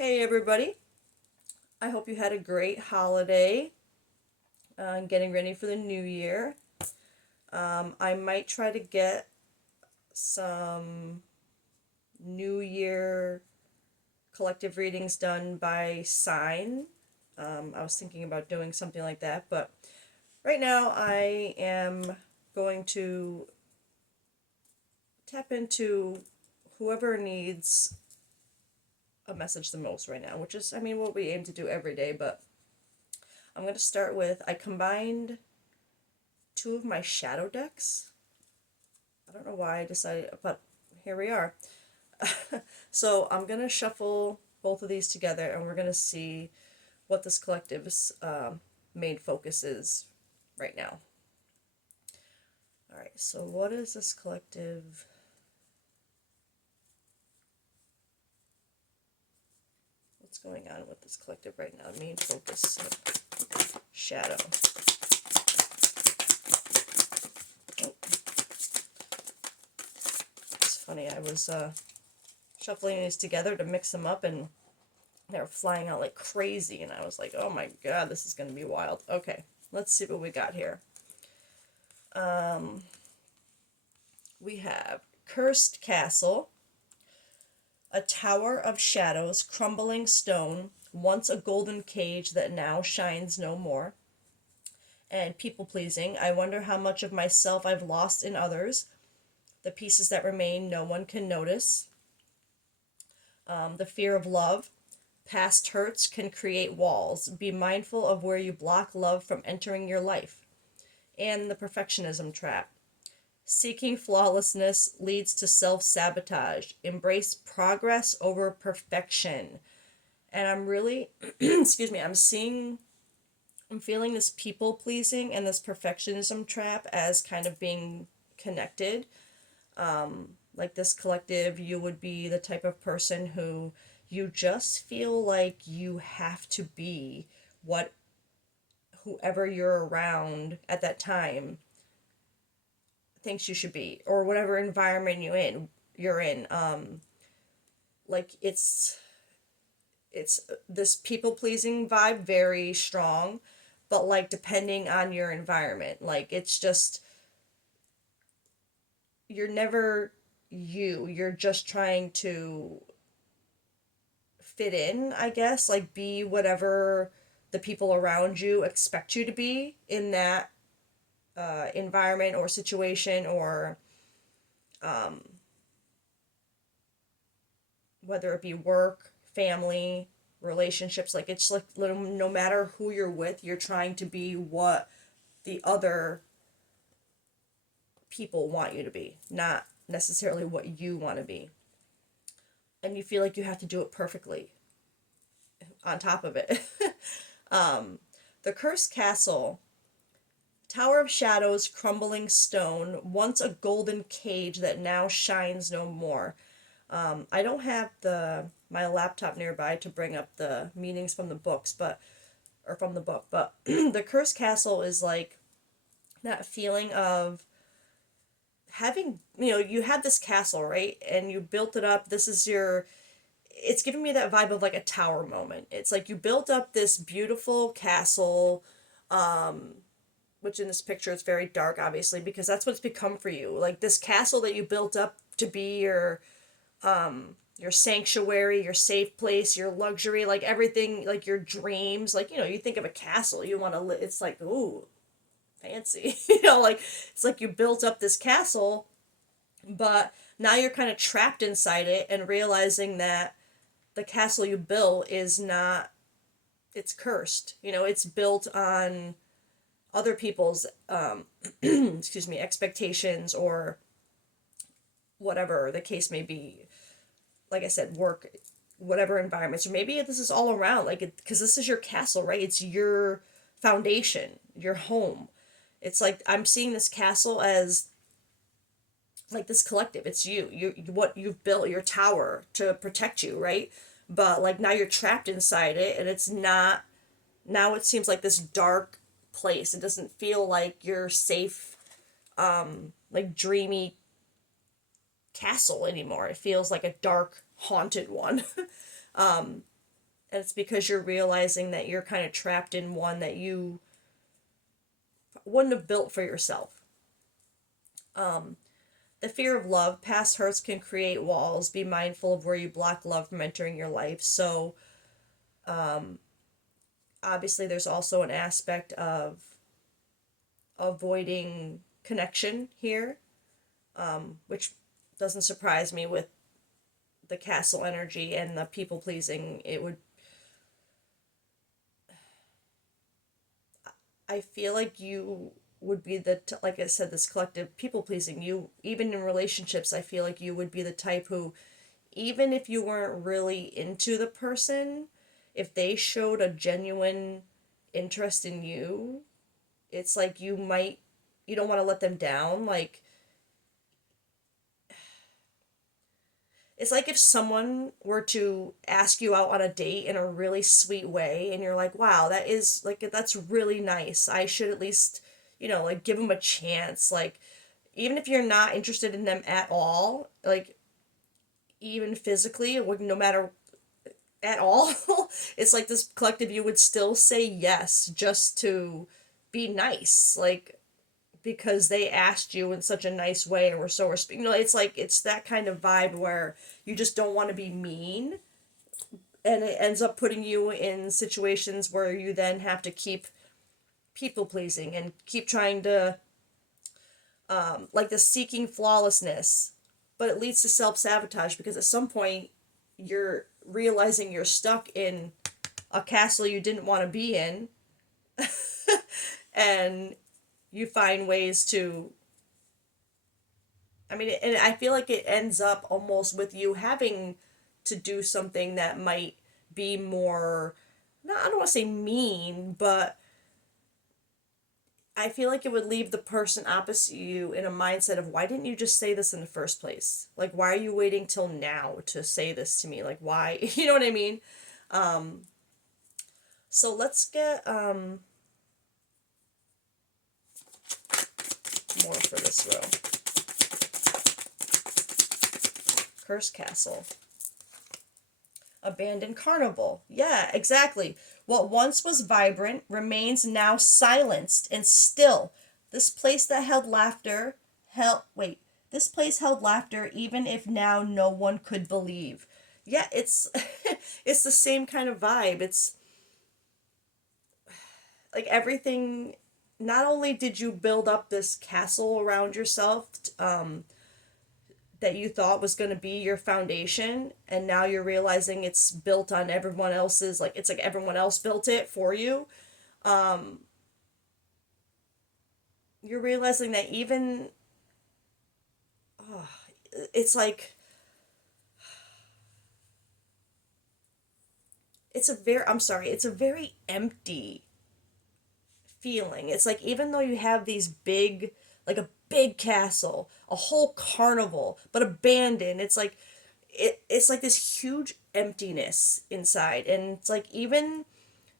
Hey everybody, I hope you had a great holiday. Getting ready for the new year. I might try to get some new year collective readings done by sign. I was thinking about doing something like that, but right now I am going to tap into whoever needs a message the most right now, which is, what we aim to do every day, but I'm going to start with I combined two of my shadow decks. I don't know why I decided, but here we are. So I'm going to shuffle both of these together and we're going to see what this collective's main focus is right now. All right, so what is this collective? What's going on with this collective right now? Main focus of shadow. Oh. It's funny, I was shuffling these together to mix them up and they were flying out like crazy and I was like, oh my god, this is going to be wild. Okay, let's see what we got here. We have Cursed Castle, a tower of shadows, crumbling stone, once a golden cage that now shines no more. And people pleasing, I wonder how much of myself I've lost in others. The pieces that remain no one can notice. The fear of love, past hurts can create walls. Be mindful of where you block love from entering your life. And the perfectionism trap. Seeking flawlessness leads to self-sabotage. Embrace progress over perfection. And I'm really, excuse me, I'm feeling this people pleasing and this perfectionism trap as kind of being connected. Like this collective, you would be the type of person who you just feel like you have to be what whoever you're around at that time thinks you should be, or whatever environment you're in. Like it's this people pleasing vibe very strong, but like depending on your environment, like it's just you're never you're just trying to fit in, I guess, like be whatever the people around you expect you to be in that environment or situation, or whether it be work, family, relationships. Like it's like no matter who you're with, you're trying to be what the other people want you to be, not necessarily what you want to be. And you feel like you have to do it perfectly on top of it. The Cursed Castle, Tower of Shadows, crumbling stone, once a golden cage that now shines no more. I don't have my laptop nearby to bring up the meanings from the books, from the book, but the Cursed Castle is like that feeling of having, you had this castle, right? And you built it up. It's giving me that vibe of like a tower moment. It's like you built up this beautiful castle, which in this picture it's very dark, obviously, because that's what it's become for you. Like this castle that you built up to be your sanctuary, your safe place, your luxury, like everything, like your dreams. Like, you think of a castle, you want to it's like, ooh, fancy. Like it's like you built up this castle, but now you're kind of trapped inside it and realizing that the castle you built is not, it's cursed. It's built on other people's excuse me, expectations, or whatever the case may be. Like I said, work, whatever environments, or maybe this is all around, like, because this is your castle, right? It's your foundation, your home. It's like I'm seeing this castle as like this collective. It's you what you've built, your tower to protect you, right? But like now you're trapped inside it, and it's not. Now it seems like this dark place. It doesn't feel like your safe, like dreamy castle anymore. It feels like a dark, haunted one. And it's because you're realizing that you're kind of trapped in one that you wouldn't have built for yourself. The fear of love, past hurts can create walls. Be mindful of where you block love from entering your life. So, obviously, there's also an aspect of avoiding connection here, which doesn't surprise me with the castle energy and the people pleasing. It would, I feel like you would be like I said, this collective people pleasing. You, even in relationships, I feel like you would be the type who, even if you weren't really into the person, if they showed a genuine interest in you, it's like you don't want to let them down. Like, it's like if someone were to ask you out on a date in a really sweet way and you're like, wow, that is like, that's really nice. I should at least, like give them a chance. Like, even if you're not interested in them at all, like, even physically, like, no matter at all, it's like this collective, you would still say yes just to be nice. Like, because they asked you in such a nice way or were so it's like it's that kind of vibe where you just don't want to be mean, and it ends up putting you in situations where you then have to keep people pleasing and keep trying to like the seeking flawlessness, but it leads to self-sabotage because at some point you're realizing you're stuck in a castle you didn't want to be in, and you find ways to, I mean, and I feel like it ends up almost with you having to do something that might be more, not, I don't want to say mean, but I feel like it would leave the person opposite you in a mindset of, why didn't you just say this in the first place? Like, why are you waiting till now to say this to me? Like, why? You know what I mean? So let's get more for this row. Cursed Castle. Abandoned carnival. Yeah, exactly. What once was vibrant remains now silenced and still. This place that held laughter, this place held laughter even if now no one could believe. Yeah, it's it's the same kind of vibe. It's like everything, not only did you build up this castle around yourself, that you thought was going to be your foundation, and now you're realizing it's built on everyone else's, like it's like everyone else built it for you. You're realizing that even, it's like, it's a very empty feeling. It's like, even though you have these big, like a big castle, a whole carnival, but abandoned, it's like, it's like this huge emptiness inside, and it's like even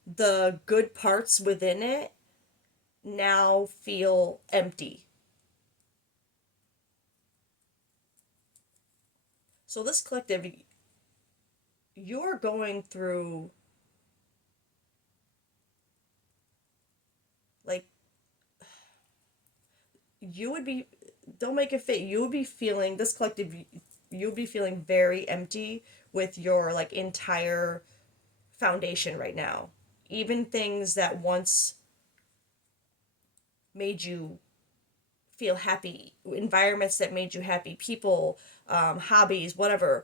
the good parts within it now feel empty. So this collective, you're going through, like, you would be, don't make it fit, you would be feeling, this collective, you would be feeling very empty with your like entire foundation right now. Even things that once made you feel happy, environments that made you happy, people, hobbies, whatever,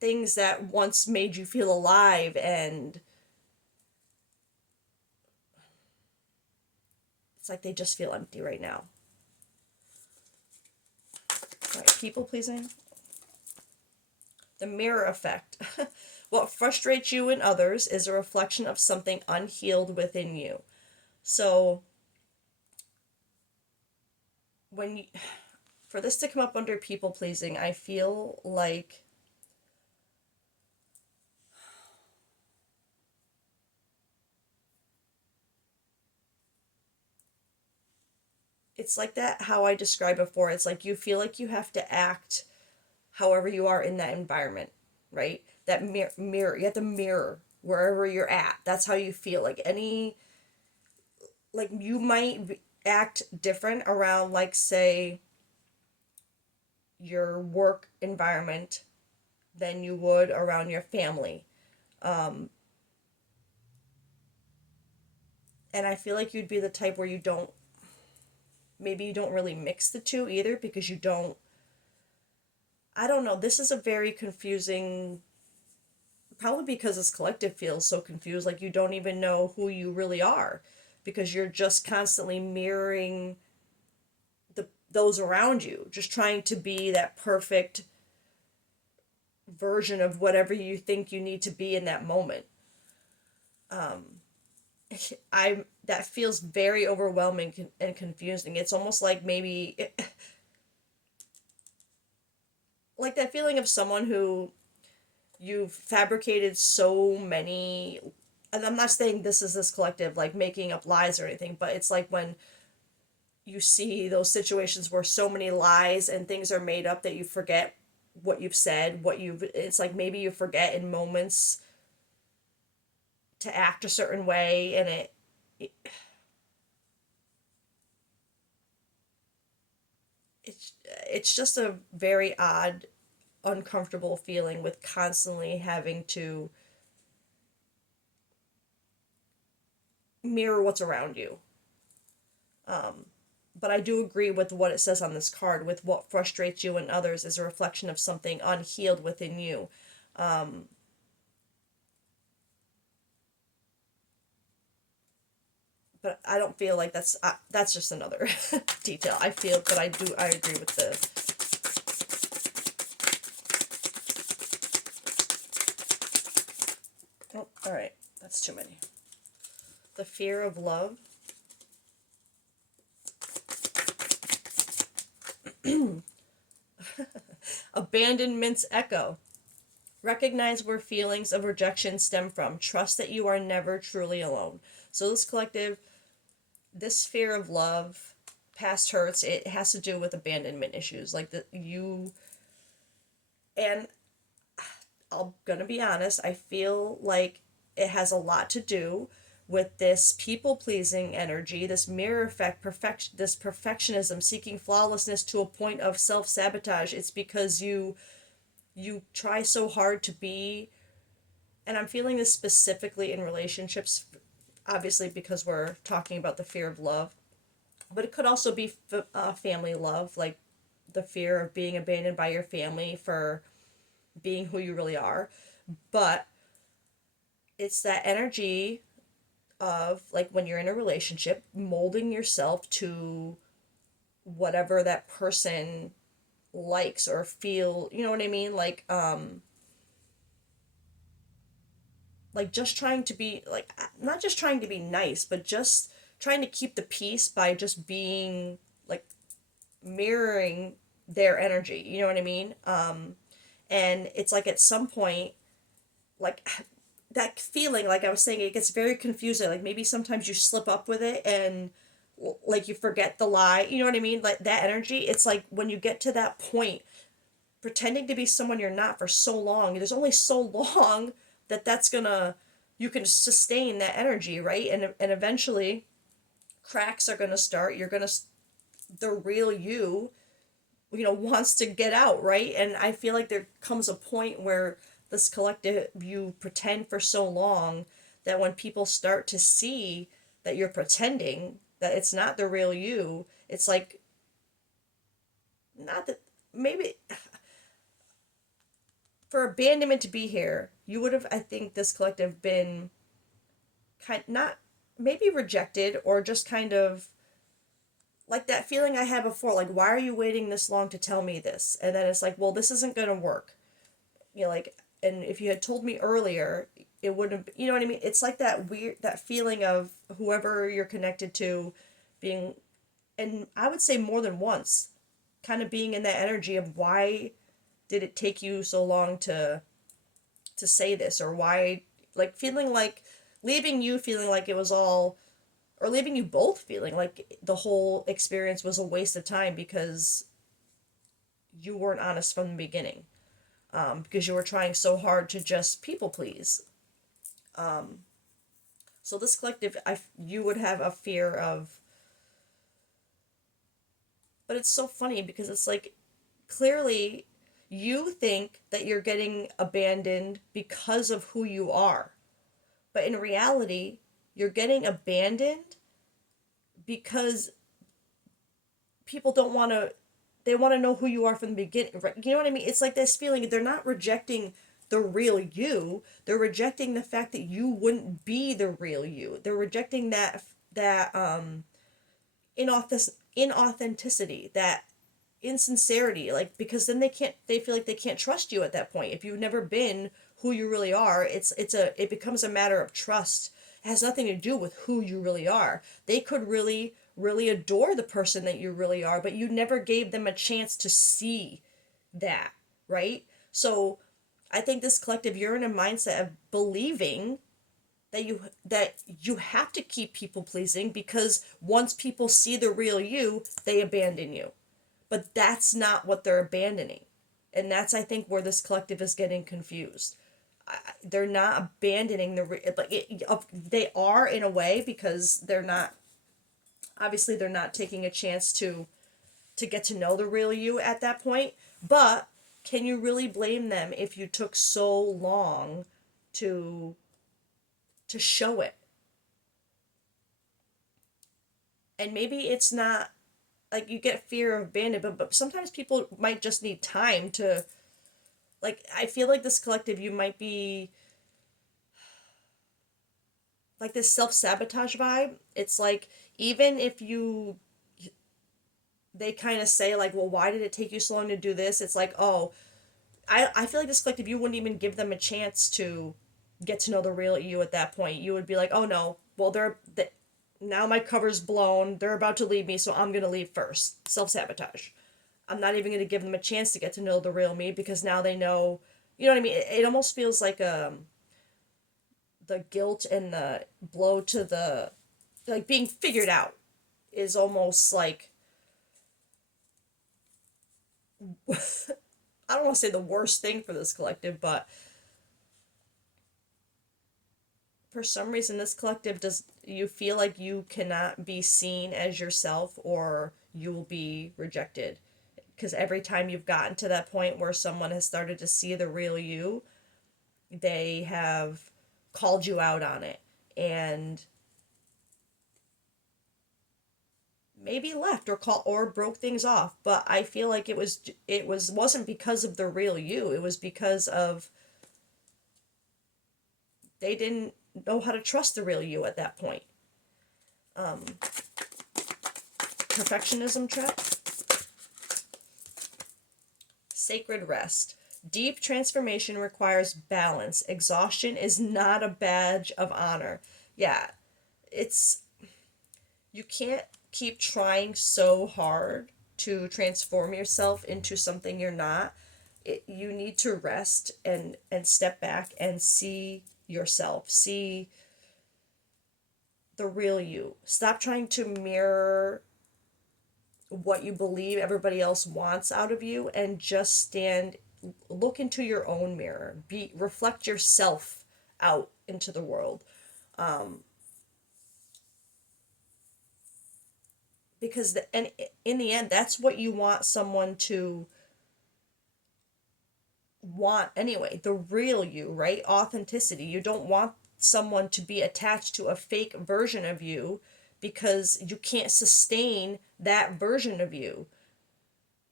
things that once made you feel alive, and it's like they just feel empty right now. All right, people pleasing. The mirror effect. What frustrates you in others is a reflection of something unhealed within you. So, when you, for this to come up under people pleasing, I feel like it's like that, how I described before. It's like you feel like you have to act however you are in that environment, right? that mirror, you have to mirror wherever you're at. That's how you feel. Like you might act different around, like, say, your work environment than you would around your family. Um, and I feel like you'd be the type where maybe you don't really mix the two either, because you don't, I don't know, this is a very confusing, probably because this collective feels so confused, like you don't even know who you really are, because you're just constantly mirroring those around you, just trying to be that perfect version of whatever you think you need to be in that moment. I That feels very overwhelming and confusing. It's almost like like that feeling of someone who you've fabricated so many, and I'm not saying this is this collective like making up lies or anything, but it's like when you see those situations where so many lies and things are made up that you forget what you've said, it's like maybe you forget in moments to act a certain way, and it it's it's just a very odd, uncomfortable feeling with constantly having to mirror what's around you. But I do agree with what it says on this card, with what frustrates you and others is a reflection of something unhealed within you. Um, but I don't feel like that's just another detail. I feel, but I agree with the. Oh, all right, that's too many. The fear of love. Abandonment's echo. Recognize where feelings of rejection stem from. Trust that you are never truly alone. So this collective, this fear of love, past hurts, it has to do with abandonment issues. Like and I'm gonna be honest, I feel like it has a lot to do with this people pleasing energy, this mirror effect, this perfectionism, seeking flawlessness to a point of self sabotage. It's because you try so hard to be, and I'm feeling this specifically in relationships, obviously because we're talking about the fear of love, but it could also be family love, like the fear of being abandoned by your family for being who you really are. But it's that energy of, like, when you're in a relationship, molding yourself to whatever that person likes or feel, you know what I mean? Like just trying to be, like, not just trying to be nice, but just trying to keep the peace by just being, like, mirroring their energy, you know what I mean? And it's like at some point, like, that feeling, like I was saying, it gets very confusing. Like maybe sometimes you slip up with it and like you forget the lie, you know what I mean? Like that energy, it's like when you get to that point, pretending to be someone you're not for so long, there's only so long that's gonna, you can sustain that energy, right? And eventually cracks are gonna start. You're gonna, the real you wants to get out, right? And I feel like there comes a point where this collective, you pretend for so long that when people start to see that you're pretending, that it's not the real you, it's like, not that, maybe for abandonment to be here, you would have, I think, this collective been kind, not maybe rejected, or just kind of like that feeling I had before, like, why are you waiting this long to tell me this? And then it's like, well, this isn't gonna work, like, and if you had told me earlier, it wouldn't, you know what I mean? It's like that weird, that feeling of whoever you're connected to being, and I would say more than once, kind of being in that energy of, why did it take you so long to say this, or why, like, feeling like, leaving you feeling like it was all, or leaving you both feeling like the whole experience was a waste of time because you weren't honest from the beginning. because you were trying so hard to just people please. So this collective, you would have a fear of, but it's so funny because it's like clearly you think that you're getting abandoned because of who you are. But in reality, you're getting abandoned because people don't want to, they want to know who you are from the beginning, right? You know what I mean? It's like this feeling they're not rejecting the real you, they're rejecting the fact that you wouldn't be the real you. They're rejecting that inauthenticity, that insincerity, like, because then they feel like they can't trust you at that point. If you've never been who you really are, it becomes a matter of trust. It has nothing to do with who you really are. They could really adore the person that you really are, but you never gave them a chance to see that, right? So I think this collective, you're in a mindset of believing that you have to keep people pleasing, because once people see the real you, they abandon you. But that's not what they're abandoning. And that's, I think, where this collective is getting confused. They're not abandoning they are in a way, because they're not, obviously they're not taking a chance to get to know the real you at that point. But can you really blame them if you took so long to show it? And maybe it's not like you get fear of abandonment, but sometimes people might just need time to, like, I feel like this collective, you might be like this self-sabotage vibe. It's like, even if you, they kind of say like, well, why did it take you so long to do this? It's like, oh, I feel like this collective, you wouldn't even give them a chance to get to know the real you at that point. You would be like, oh no, well, now my cover's blown, they're about to leave me, so I'm gonna leave first. Self-sabotage. I'm not even gonna give them a chance to get to know the real me, because now they know, you know what I mean? It almost feels like the guilt and the blow to the, like, being figured out is almost like, I don't want to say the worst thing for this collective, but for some reason this collective, does you feel like you cannot be seen as yourself, or you will be rejected, because every time you've gotten to that point where someone has started to see the real you, they have called you out on it, and maybe left or call or broke things off. But I feel like it wasn't because of the real you, it was because of, they didn't know how to trust the real you at that point. Perfectionism trap. Sacred rest. Deep transformation requires balance. Exhaustion is not a badge of honor. Yeah, it's, you can't keep trying so hard to transform yourself into something you're not. You need to rest and step back and see yourself, see the real you. Stop trying to mirror what you believe everybody else wants out of you, and just look into your own mirror, reflect yourself out into the world. Because and in the end, that's what you want someone to want anyway, the real you, right? Authenticity. You don't want someone to be attached to a fake version of you, because you can't sustain that version of you.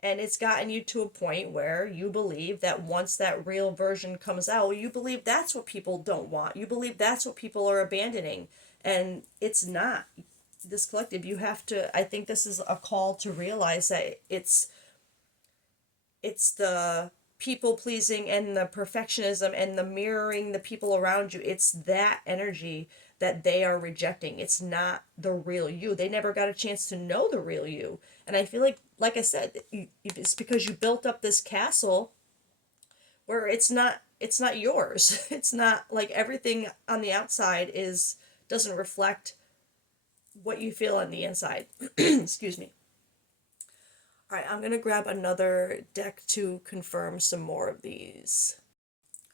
And it's gotten you to a point where you believe that once that real version comes out, you believe that's what people don't want. You believe that's what people are abandoning. And it's not. This collective, you have to, I think this is a call to realize that it's the people pleasing and the perfectionism and the mirroring the people around you. It's that energy that they are rejecting. It's not the real you. They never got a chance to know the real you. And I feel like I said, it's because you built up this castle where it's not yours. It's not like everything on the outside doesn't reflect what you feel on the inside. Excuse me. All right, I'm gonna grab another deck to confirm some more of these.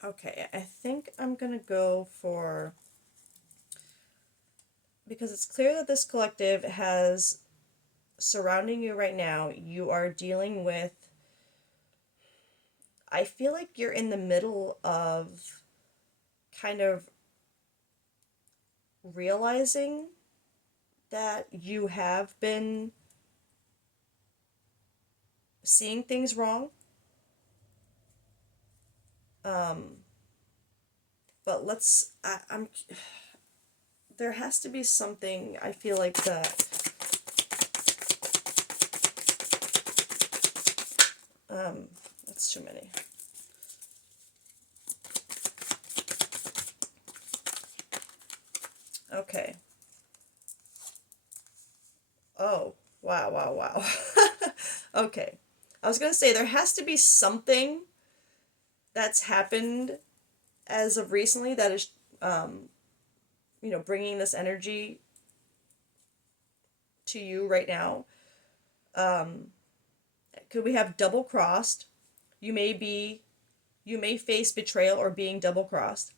Okay, I think I'm gonna go for, because it's clear that this collective has, surrounding you right now, you are dealing with, I feel like you're in the middle of kind of realizing that you have been seeing things wrong. Um, but I'm, there has to be something, I feel like that, that's too many. Okay. Oh, wow, wow, wow. Okay. I was gonna say there has to be something that's happened as of recently that is, um, bringing this energy to you right now. Um, could we have double crossed? You may be, you may face betrayal or being double crossed.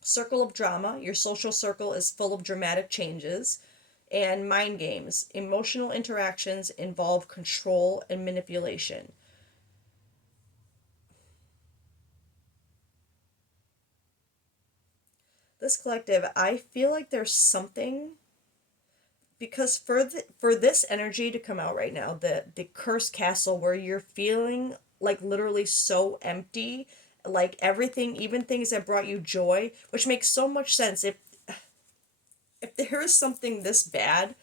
Circle of drama. Your social circle is full of dramatic changes. And mind games. Emotional interactions involve control and manipulation. This collective, I feel like there's something, because for this energy to come out right now, the cursed castle, where you're feeling like literally so empty, like everything, even things that brought you joy, which makes so much sense. If there is something this bad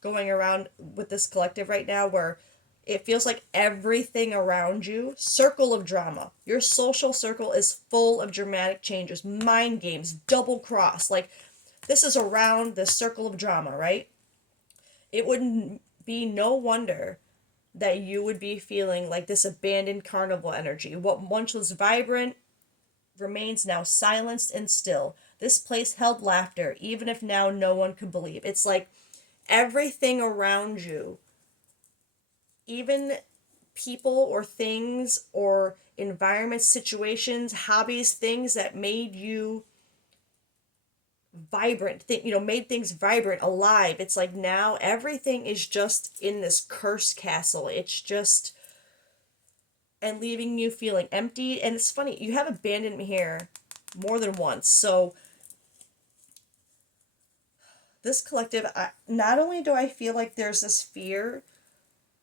going around with this collective right now, where it feels like everything around you, circle of drama, your social circle is full of dramatic changes, mind games, double cross, like this is around the circle of drama, right? It wouldn't be no wonder that you would be feeling like this abandoned carnival energy. What once was vibrant remains now silenced and still. This place held laughter, even if now no one could believe. It's like everything around you, even people or things or environments, situations, hobbies, things that made you vibrant, made things vibrant, alive. It's like now everything is just in this cursed castle. It's just, and leaving you feeling empty. And it's funny, you have abandonment here more than once. So this collective, not only do I feel like there's this fear,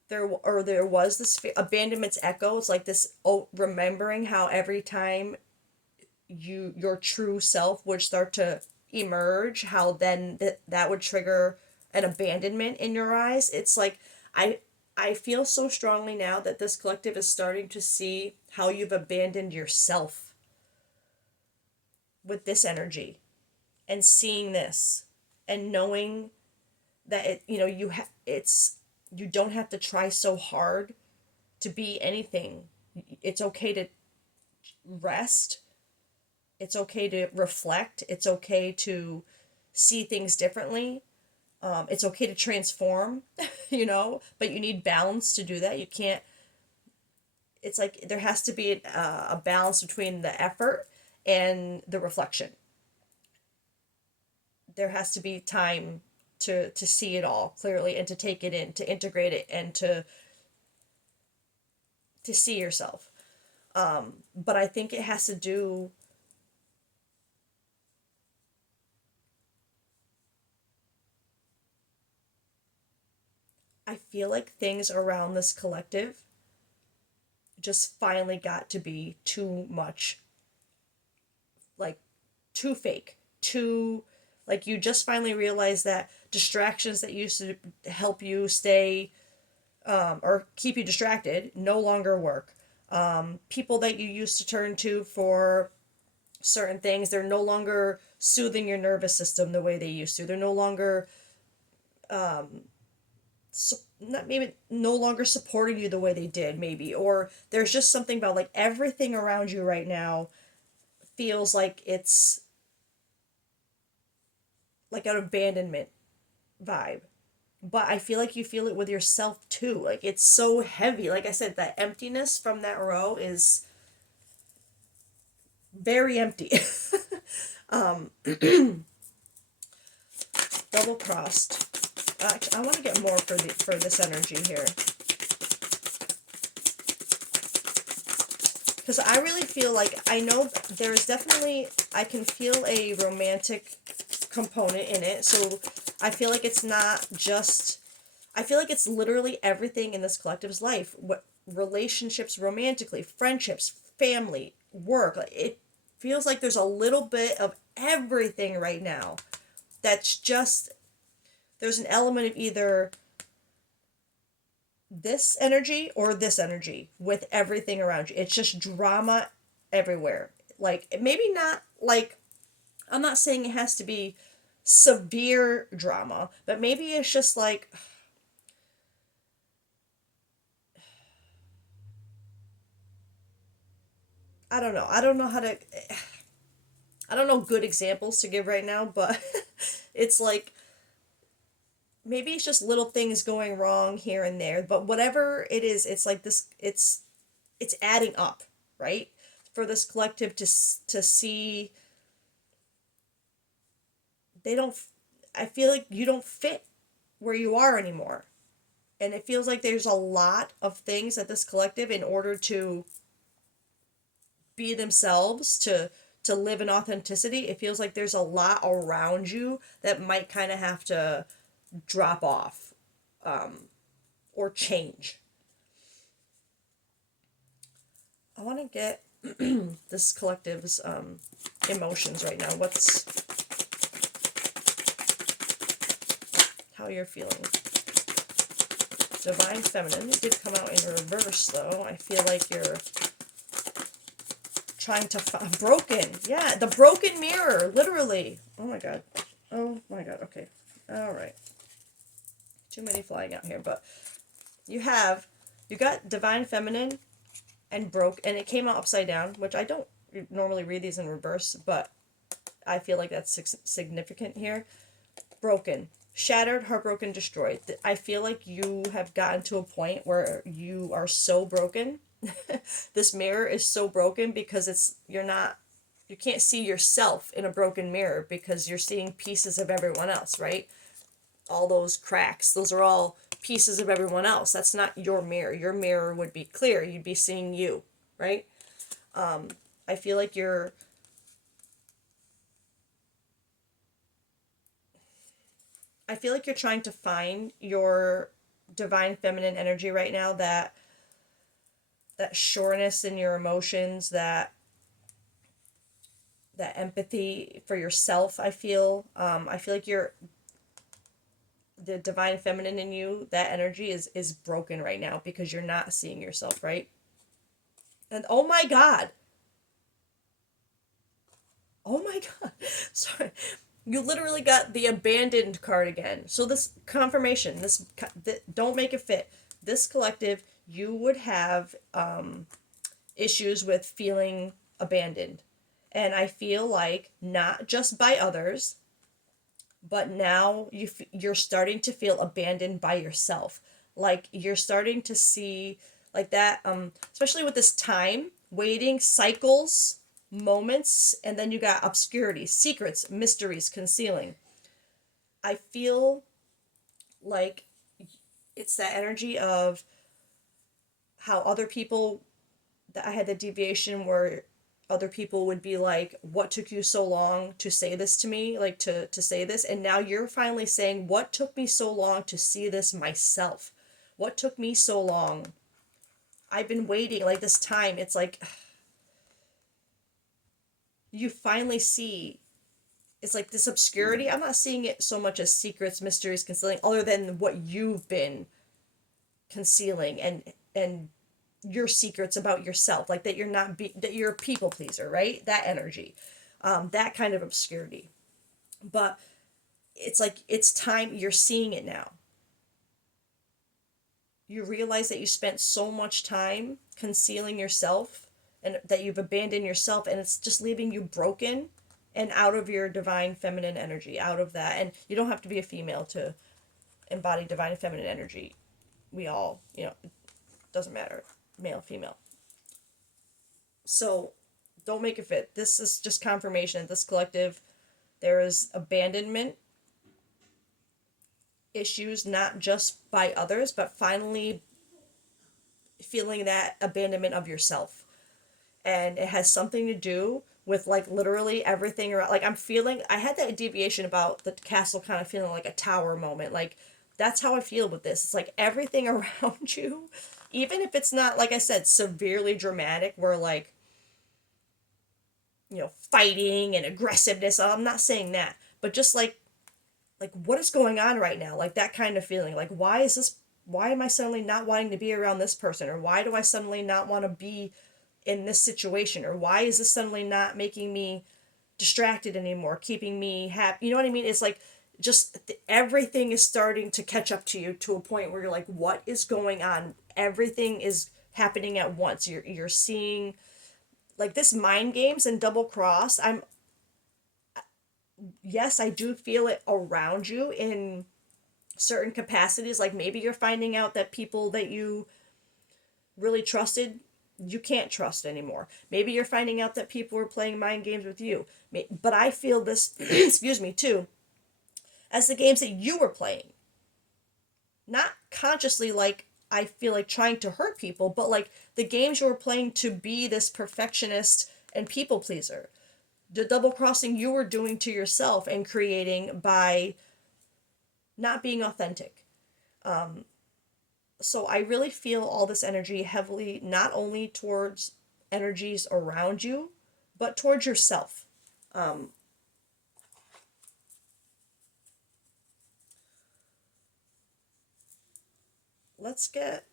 there was this fear, abandonment's echo. It's like this, oh, remembering how every time your true self would start to emerge, how then that would trigger an abandonment in your eyes. It's like I I feel so strongly now that this collective is starting to see how you've abandoned yourself with this energy, and seeing this and knowing that you don't have to try so hard to be anything. It's okay to rest. It's okay to reflect. It's okay to see things differently. It's okay to transform, but you need balance to do that. You can't, it's like there has to be a balance between the effort and the reflection. There has to be time to see it all clearly and to take it in, to integrate it, and to see yourself. But I think it has to do, I feel like things around this collective just finally got to be too much, like too fake, too, like you just finally realized that distractions that used to help you stay, or keep you distracted no longer work. People that you used to turn to for certain things, they're no longer soothing your nervous system the way they used to. They're no longer, not maybe no longer supporting you the way they did, maybe. Or there's just something about like everything around you right now feels like it's like an abandonment vibe. but I feel like you feel it with yourself too. Like it's so heavy. Like I said, that emptiness from that row is very empty. um, Double crossed. Actually, I want to get more for this energy here, because I really feel like I know there's definitely, I can feel a romantic component in it. So I feel like it's not just, I feel like it's literally everything in this collective's life. What relationships romantically, friendships, family, work. Like it feels like there's a little bit of everything right now. That's just, there's an element of either this energy or this energy with everything around you. It's just drama everywhere. Like maybe not like, I'm not saying it has to be severe drama, but maybe it's just like, I don't know. I don't know how to, I don't know good examples to give right now, but it's like maybe it's just little things going wrong here and there, but whatever it is, it's like this, it's adding up, right? For this collective to see, they don't, I feel like you don't fit where you are anymore. And it feels like there's a lot of things at this collective in order to be themselves, to live in authenticity. It feels like there's a lot around you that might kind of have to drop off, or change. I want to get this collective's emotions right now. What's, how you're feeling. Divine Feminine. It did come out in reverse though. I feel like you're trying to broken. Yeah, the broken mirror, literally. Oh my god. Oh my god. Okay. All right. Too many flying out here, but you got Divine Feminine and broke, and it came out upside down, which I don't normally read these in reverse, but I feel like that's significant here. Broken, shattered, heartbroken, destroyed. I feel like you have gotten to a point where you are so broken. This mirror is so broken because you can't see yourself in a broken mirror because you're seeing pieces of everyone else, right? All those cracks, those are all pieces of everyone else. That's not your mirror. Your mirror would be clear. You'd be seeing you, right? I feel like you're trying to find your divine feminine energy right now, that sureness in your emotions, that empathy for yourself. I feel like the divine feminine in you, that energy is broken right now because you're not seeing yourself, right? And oh my god, oh my god, sorry, you literally got the abandoned card again. So this confirmation, don't make it fit. This collective, you would have issues with feeling abandoned, and I feel like not just by others, but now you're starting to feel abandoned by yourself. Like you're starting to see like that, especially with this time waiting cycles, moments, and then you got obscurity, secrets, mysteries, concealing. I feel like it's that energy of how other people, that I had the deviation where other people would be like, what took you so long to say this to me, like to say this, and now you're finally saying, what took me so long to see this myself, what took me so long, I've been waiting like this time. It's like you finally see, it's like this obscurity. I'm not seeing it so much as secrets, mysteries, concealing, other than what you've been concealing, and your secrets about yourself, like that you're not that you're a people pleaser, right? That energy, that kind of obscurity. But it's like it's time, you're seeing it now. You realize that you spent so much time concealing yourself, and that you've abandoned yourself, and it's just leaving you broken and out of your divine feminine energy, out of that. And you don't have to be a female embody divine feminine energy. We all, it doesn't matter, male, female. So don't make it fit. This is just confirmation. This collective, there is abandonment issues, not just by others, but finally feeling that abandonment of yourself. And it has something to do with like literally everything around. Like I had that deviation about the castle kind of feeling like a tower moment. Like that's how I feel with this. It's like everything around you, even if it's not, like I said, severely dramatic, where like, fighting and aggressiveness. I'm not saying that, but just like what is going on right now? Like that kind of feeling. Like why am I suddenly not wanting to be around this person? Or why do I suddenly not want to be in this situation? Or why is this suddenly not making me distracted anymore, keeping me happy? You know what I mean? It's like just everything is starting to catch up to you to a point where you're like, what is going on? Everything is happening at once. You're seeing like this mind games and double cross. Yes, I do feel it around you in certain capacities. Like maybe you're finding out that people that you really trusted, you can't trust anymore. Maybe you're finding out that people are playing mind games with you. But I feel this, excuse me, too, as the games that you were playing. Not consciously, like, I feel like trying to hurt people, but like the games you were playing to be this perfectionist and people pleaser. The double crossing you were doing to yourself and creating by not being authentic. So I really feel all this energy heavily, not only towards energies around you, but towards yourself. Um, let's get,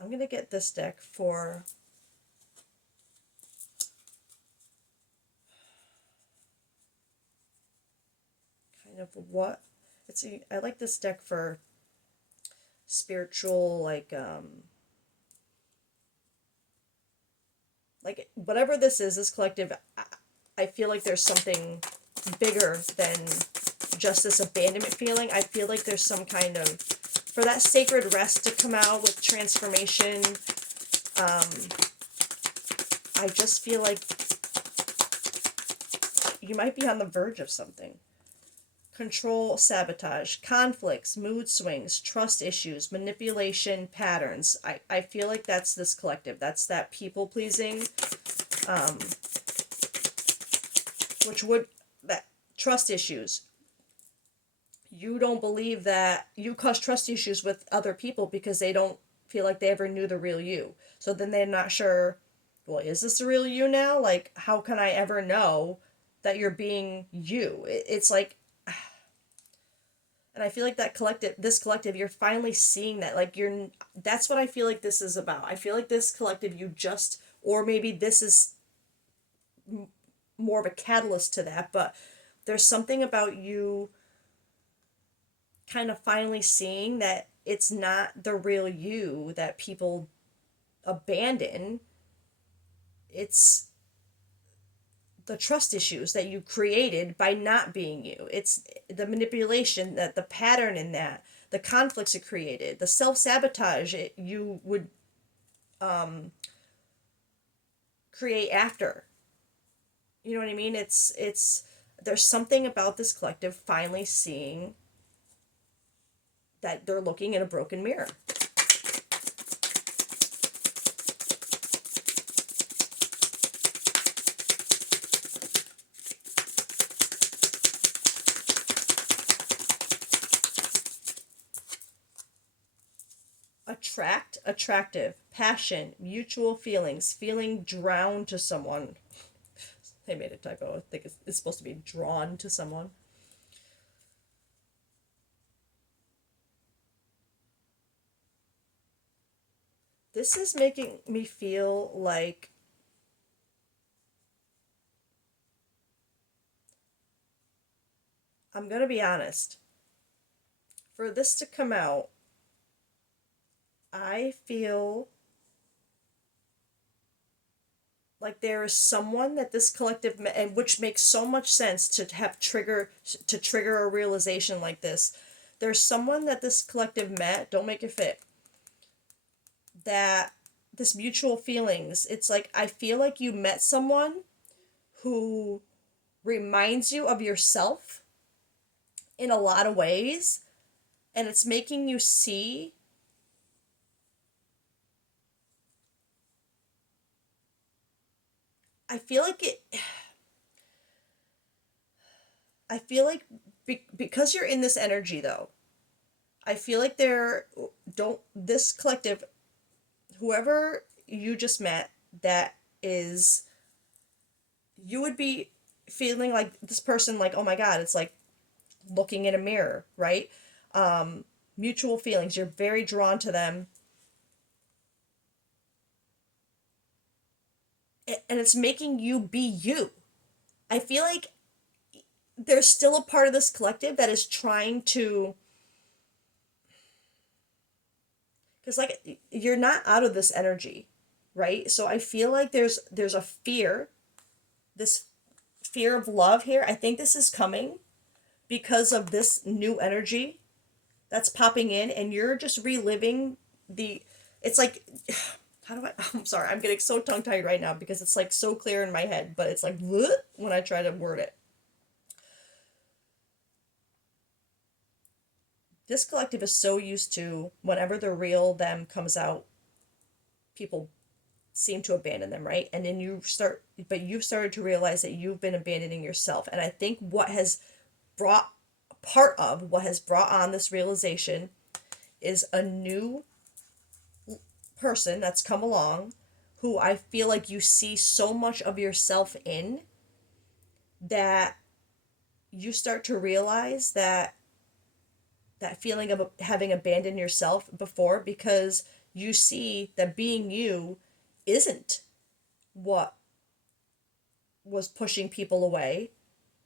I'm going to get this deck for kind of what, I like this deck for spiritual, like whatever this is, this collective, I feel like there's something bigger than just this abandonment feeling. I feel like there's some kind of, for that sacred rest to come out with transformation, I just feel like you might be on the verge of something. Control, sabotage, conflicts, mood swings, trust issues, manipulation patterns. I feel like that's this collective. That's that people pleasing, um, that trust issues. You don't believe that you cause trust issues with other people because they don't feel like they ever knew the real you. So then they're not sure, well, is this the real you now? Like, how can I ever know that you're being you? It's like, and I feel like this collective, you're finally seeing that. Like, that's what I feel like this is about. I feel like this collective, or maybe this is more of a catalyst to that, but there's something about you kind of finally seeing that it's not the real you that people abandon. It's the trust issues that you created by not being you. It's the manipulation, that the pattern in that, the conflicts it created, the self-sabotage you would create after. You know what I mean? It's there's something about this collective finally seeing that they're looking in a broken mirror. Attractive, passion, mutual feelings, feeling drawn to someone. They made a typo. I think it's supposed to be drawn to someone. This is making me feel like I'm gonna be honest. For this to come out, I feel like there is someone that this collective and which makes so much sense to trigger a realization like this. there's someone that this collective met, don't make it fit, that this mutual feelings, it's like, I feel like you met someone who reminds you of yourself in a lot of ways, and it's making you see I feel like it I feel like because you're in this energy though, I feel like there don't this collective, whoever you just met, that is, you would be feeling like this person, like, oh my god, it's like looking in a mirror, right? Mutual feelings, you're very drawn to them, and it's making you be you. I feel like there's still a part of this collective that is trying to, because like you're not out of this energy, right? So I feel like there's a fear, this fear of love here. I think this is coming because of this new energy that's popping in, and you're just reliving the, it's like, how do I, I'm sorry, I'm getting so tongue tied right now because it's like so clear in my head, but it's like when I try to word it. This collective is so used to, whenever the real them comes out, people seem to abandon them, right? And then you've started to realize that you've been abandoning yourself. And I think part of what has brought on this realization is a new person that's come along who I feel like you see so much of yourself in, that you start to realize that feeling of having abandoned yourself before, because you see that being you isn't what was pushing people away,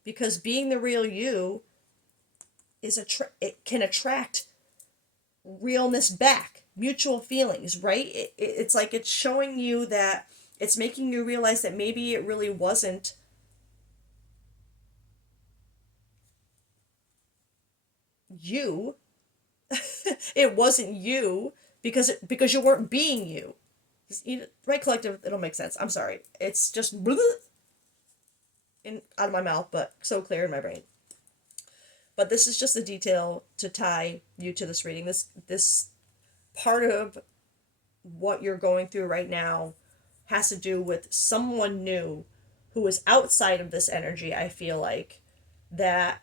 because being the real you it can attract realness back, mutual feelings, right? It's like it's showing you that, it's making you realize that maybe it really wasn't you. It wasn't you because you weren't being you. Right, collective, it'll make sense. I'm sorry, it's just in out of my mouth, but so clear in my brain. But this is just a detail to tie you to this reading. This part of what you're going through right now has to do with someone new who is outside of this energy, I feel like, that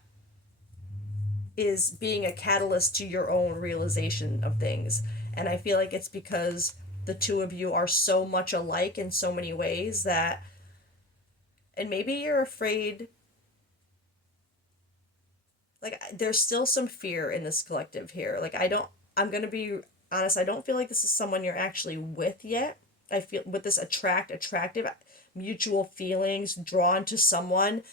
is being a catalyst to your own realization of things. And I feel like it's because the two of you are so much alike in so many ways that, and maybe you're afraid, like there's still some fear in this collective here. Like I'm going to be honest, I don't feel like this is someone you're actually with yet. I feel with this attractive mutual feelings, drawn to someone,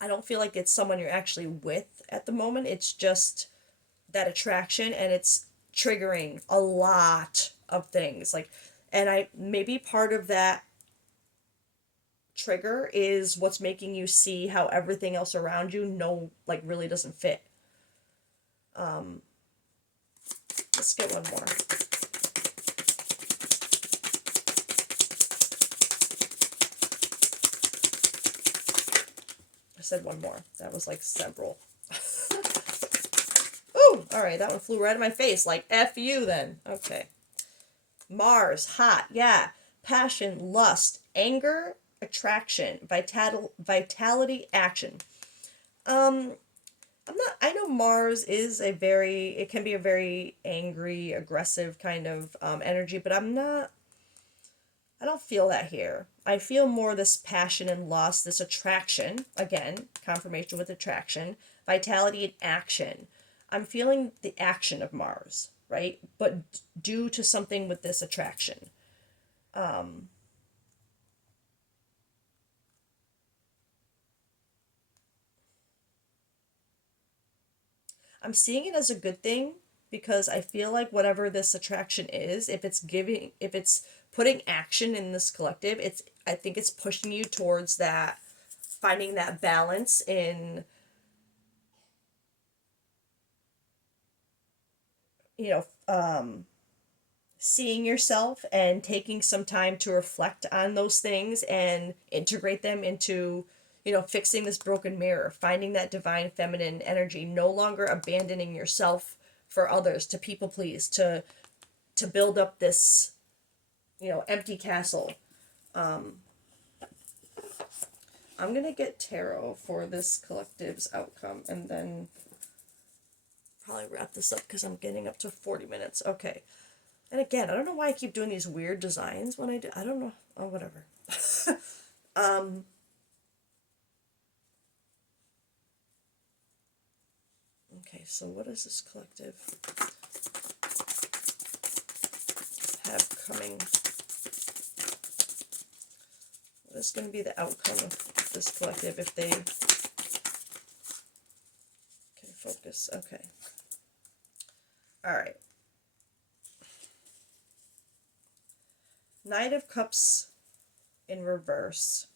I don't feel like it's someone you're actually with at the moment. It's just that attraction, and it's triggering a lot of things. Like, and I maybe part of that trigger is what's making you see how everything else around you like really doesn't fit. Let's get one more. I said one more. That was like several. Ooh, all right, that one flew right in my face. Like, F you then. Okay. Mars, hot, yeah. Passion, lust, anger, attraction, vitality, action. I'm not, I know Mars is it can be a very angry, aggressive kind of energy, but I don't feel that here. I feel more this passion and lust, this attraction, again, confirmation with attraction, vitality and action. I'm feeling the action of Mars, right? But due to something with this attraction. I'm seeing it as a good thing, because I feel like whatever this attraction is, if it's putting action in this collective, I think it's pushing you towards that, finding that balance in you know, seeing yourself and taking some time to reflect on those things and integrate them into, fixing this broken mirror, finding that divine feminine energy, no longer abandoning yourself for others to people please, to build up this, empty castle. I'm gonna get tarot for this collective's outcome and then probably wrap this up because I'm getting up to 40 minutes. Okay. And again, I don't know why I keep doing these weird designs when I do. I don't know. Oh, whatever. um, okay, so what does this collective have coming? What is going to be the outcome of this collective if they can focus? Okay. All right. Knight of Cups in reverse.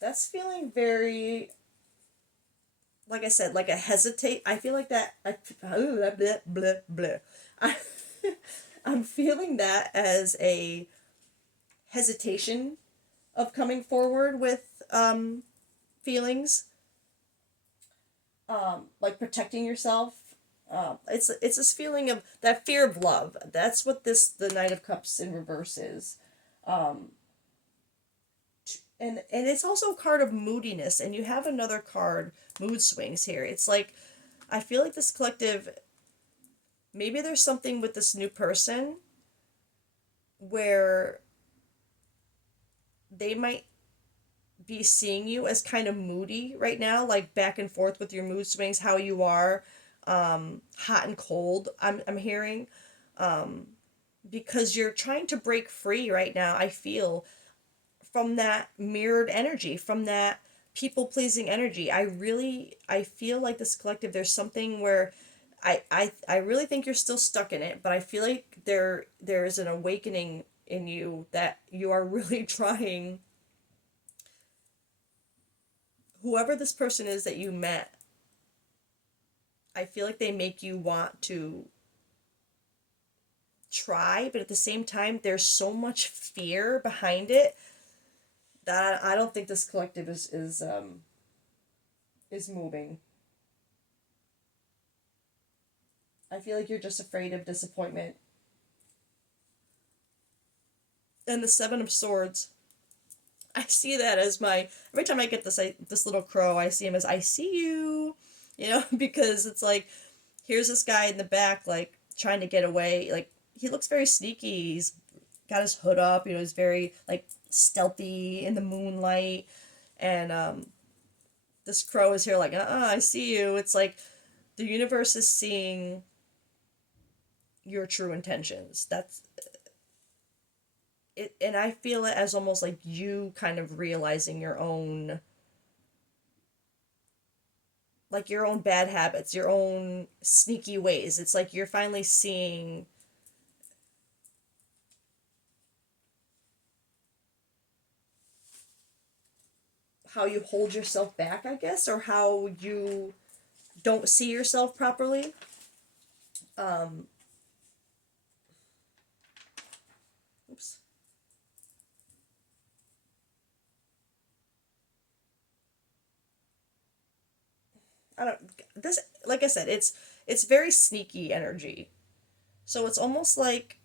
That's feeling very, like I said, like a hesitate. I feel like that. Blah, blah, blah, blah. I, I'm feeling that as a hesitation of coming forward with feelings, like protecting yourself. It's this feeling of that fear of love. That's what the Knight of Cups in reverse is. Um, and it's also a card of moodiness, and you have another card, mood swings here. It's like I feel like this collective, maybe there's something with this new person where they might be seeing you as kind of moody right now, like back and forth with your mood swings, how you are, hot and cold. I'm hearing, because you're trying to break free right now. I feel from that mirrored energy, from that people pleasing energy. I feel like this collective. There's something where I really think you're still stuck in it, but I feel like there is an awakening in you that you are really trying. Whoever this person is that you met, I feel like they make you want to try, but at the same time, there's so much fear behind it that I don't think this collective is moving. I feel like you're just afraid of disappointment. And the Seven of Swords, I see that as my every time I get this little crow, I see him as I see you, because it's like here's this guy in the back like trying to get away, like he looks very sneaky. He's got his hood up, he's very like stealthy in the moonlight, and this crow is here like I see you. It's like the universe is seeing your true intentions. That's it, and I feel it as almost like you kind of realizing your own bad habits, your own sneaky ways. It's like you're finally seeing how you hold yourself back, I guess, or how you don't see yourself properly. Um, oops. I don't this like I said, it's very sneaky energy. So it's almost like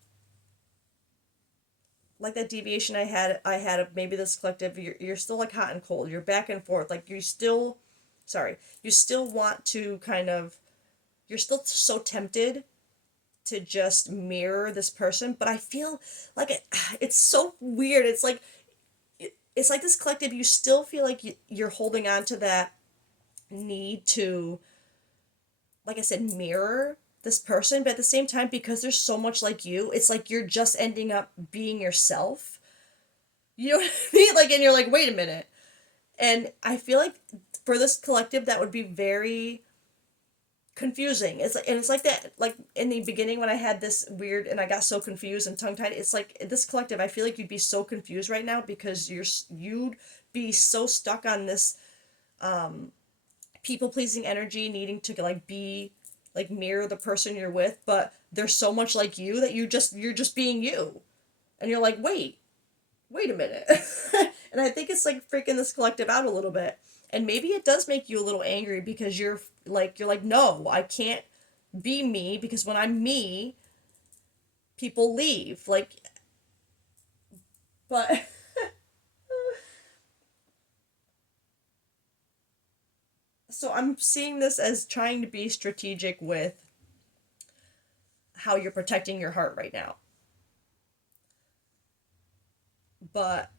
that deviation I had of maybe this collective, you're still like hot and cold. You're back and forth. Like you still want to kind of, you're still so tempted to just mirror this person, but I feel like it's so weird. It's like this collective, you still feel like you're holding on to that need to, like I said, mirror this person, but at the same time, because there's so much like you, it's like you're just ending up being yourself. You know what I mean? Like, and you're like, wait a minute. And I feel like for this collective, that would be very confusing. It's like that, like in the beginning when I had this weird and I got so confused and tongue tied. It's like this collective, I feel like you'd be so confused right now because you'd be so stuck on this people pleasing energy, needing to like be like mirror the person you're with, but they're so much like you that you're just being you. And you're like, wait a minute. And I think it's like freaking this collective out a little bit. And maybe it does make you a little angry because you're like, no, I can't be me because when I'm me, people leave. Like, but so I'm seeing this as trying to be strategic with how you're protecting your heart right now. But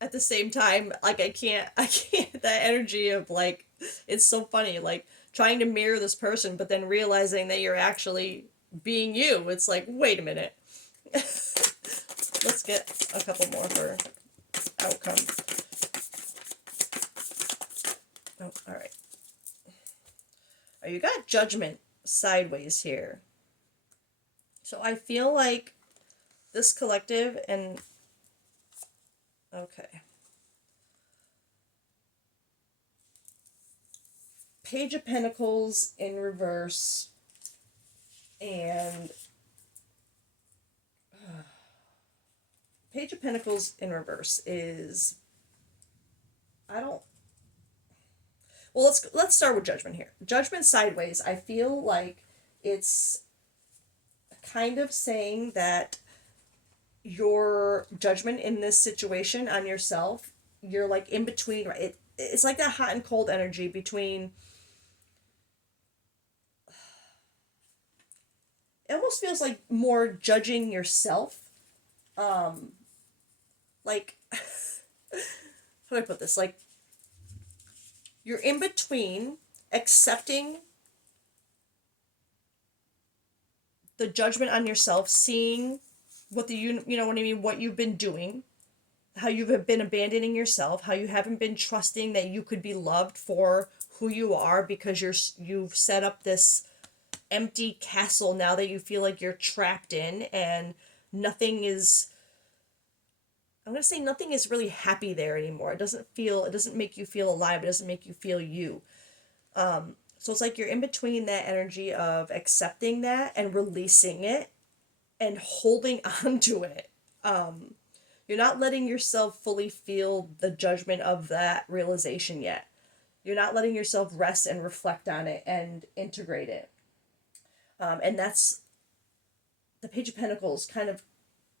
at the same time, like I can't that energy of like it's so funny, like trying to mirror this person but then realizing that you're actually being you. It's like, wait a minute. Let's get a couple more for outcome. Oh, all right. Oh, you got judgment sideways here. So I feel like this collective and okay. Page of Pentacles in reverse and Page of Pentacles in reverse is I don't well let's start with judgment here. Judgment sideways, I feel like it's kind of saying that your judgment in this situation on yourself, you're like in between, right? It's like that hot and cold energy between it almost feels like more judging yourself. Like how do I put this? Like you're in between accepting the judgment on yourself, seeing what you know what I mean, what you've been doing, how you've been abandoning yourself, how you haven't been trusting that you could be loved for who you are because you've set up this empty castle now that you feel like you're trapped in and nothing is I'm going to say nothing is really happy there anymore. It doesn't make you feel alive. It doesn't make you feel you. So it's like you're in between that energy of accepting that and releasing it and holding on to it. You're not letting yourself fully feel the judgment of that realization yet. You're not letting yourself rest and reflect on it and integrate it. And that's the Page of Pentacles kind of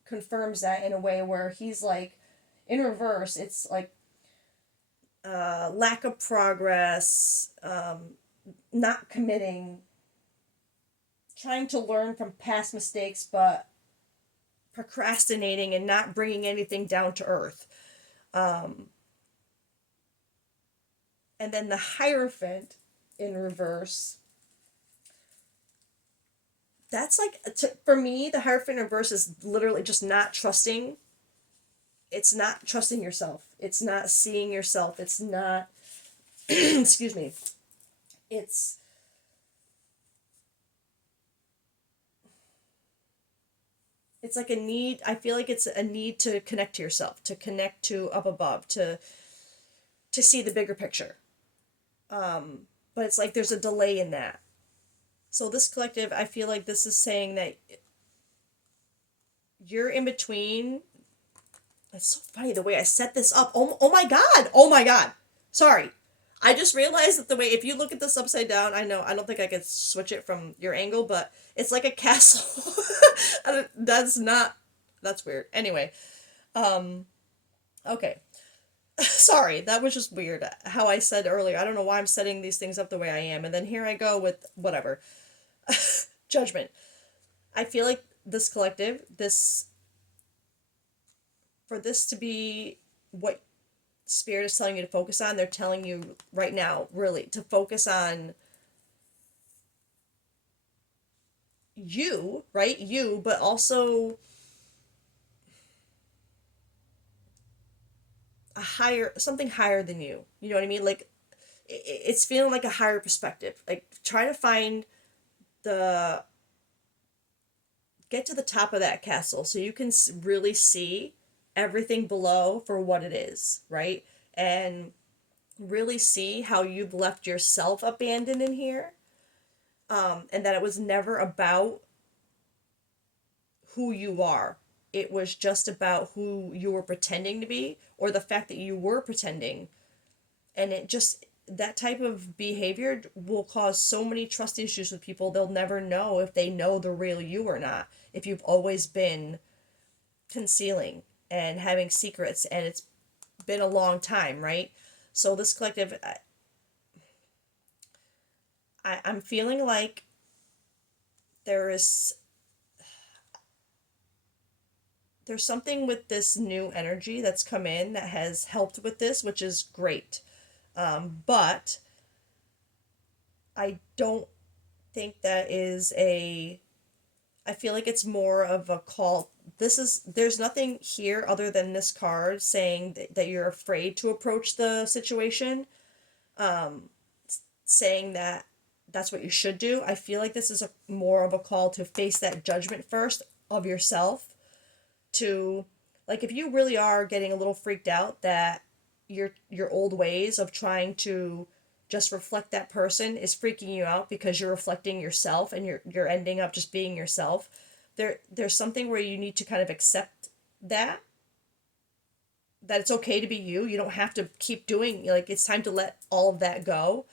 confirms that in a way where he's like, in reverse, it's like lack of progress, not committing, trying to learn from past mistakes, but procrastinating and not bringing anything down to earth. And then the Hierophant in reverse, that's like, for me, the Hierophant in reverse is literally just not trusting. It's not trusting yourself. It's not seeing yourself. It's not, excuse me, it's like a need. I feel like it's a need to connect to yourself, to connect to up above, to see the bigger picture. But it's like there's a delay in that. So this collective, I feel like this is saying that you're in between. It's so funny the way I set this up. Oh my god. Oh my god. Sorry. I just realized that the way, if you look at this upside down, I know, I don't think I could switch it from your angle, but it's like a castle. That's weird. Anyway, okay. Sorry, that was just weird how I said earlier. I don't know why I'm setting these things up the way I am. And then here I go with whatever. Judgment. I feel like this collective, for this to be what Spirit is telling you to focus on, they're telling you right now, really, to focus on you, right? You, but also something higher than you. You know what I mean? Like, it's feeling like a higher perspective. Like, try to find the, get to the top of that castle so you can really see everything below for what it is, right? And really see how you've left yourself abandoned in here, and that it was never about who you are. It was just about who you were pretending to be, or the fact that you were pretending. And it just, that type of behavior will cause so many trust issues with people. They'll never know if they know the real you or not. If you've always been concealing and having secrets, and it's been a long time, right? So this collective, I'm feeling like there is there's something with this new energy that's come in that has helped with this, which is great. But I don't think that is a. I feel like it's more of a call. There's nothing here other than this card saying that you're afraid to approach the situation, um, saying that that's what you should do. I feel like this is a more of a call to face that judgment first of yourself, to, like, if you really are getting a little freaked out that your old ways of trying to just reflect that person is freaking you out because you're reflecting yourself and you're ending up just being yourself. There's something where you need to kind of accept that that it's okay to be you. You don't have to keep doing, like, it's time to let all of that go.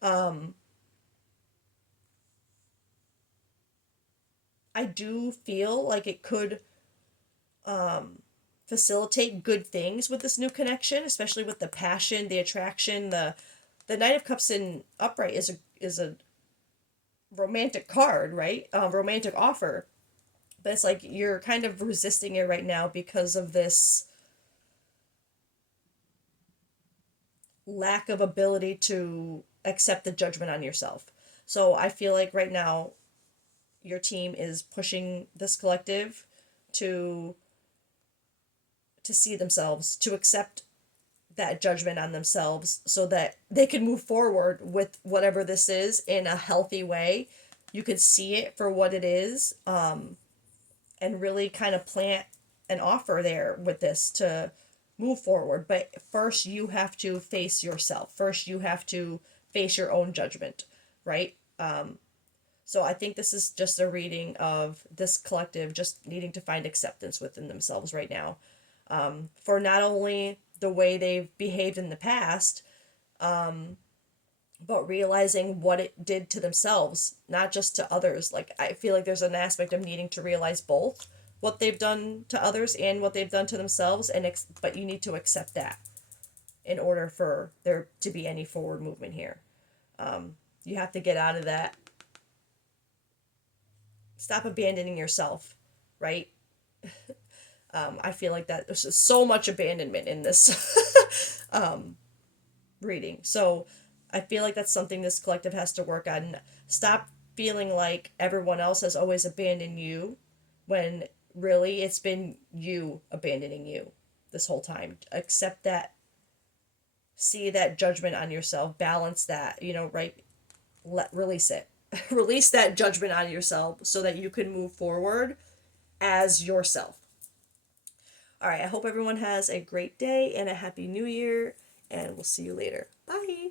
um I do feel like it could facilitate good things with this new connection, especially with the passion, the attraction. The Knight of Cups in upright is a romantic card, right? Romantic offer, but it's like you're kind of resisting it right now because of this lack of ability to accept the judgment on yourself. So I feel like right now your team is pushing this collective to see themselves, to accept that judgment on themselves so that they can move forward with whatever this is in a healthy way. You could see it for what it is, and really kind of plant an offer there with this to move forward. But first, you have to face yourself. First, you have to face your own judgment, right? So I think this is just a reading of this collective just needing to find acceptance within themselves right now, for not only the way they've behaved in the past, but realizing what it did to themselves, not just to others. Like, I feel like there's an aspect of needing to realize both what they've done to others and what they've done to themselves, but you need to accept that in order for there to be any forward movement here. You have to get out of that. Stop abandoning yourself, right? I feel like that there's just so much abandonment in this reading. So I feel like that's something this collective has to work on. Stop feeling like everyone else has always abandoned you when really it's been you abandoning you this whole time. Accept that, see that judgment on yourself, balance that, right? Release it. Release that judgment on yourself so that you can move forward as yourself. All right, I hope everyone has a great day and a happy new year, and we'll see you later. Bye.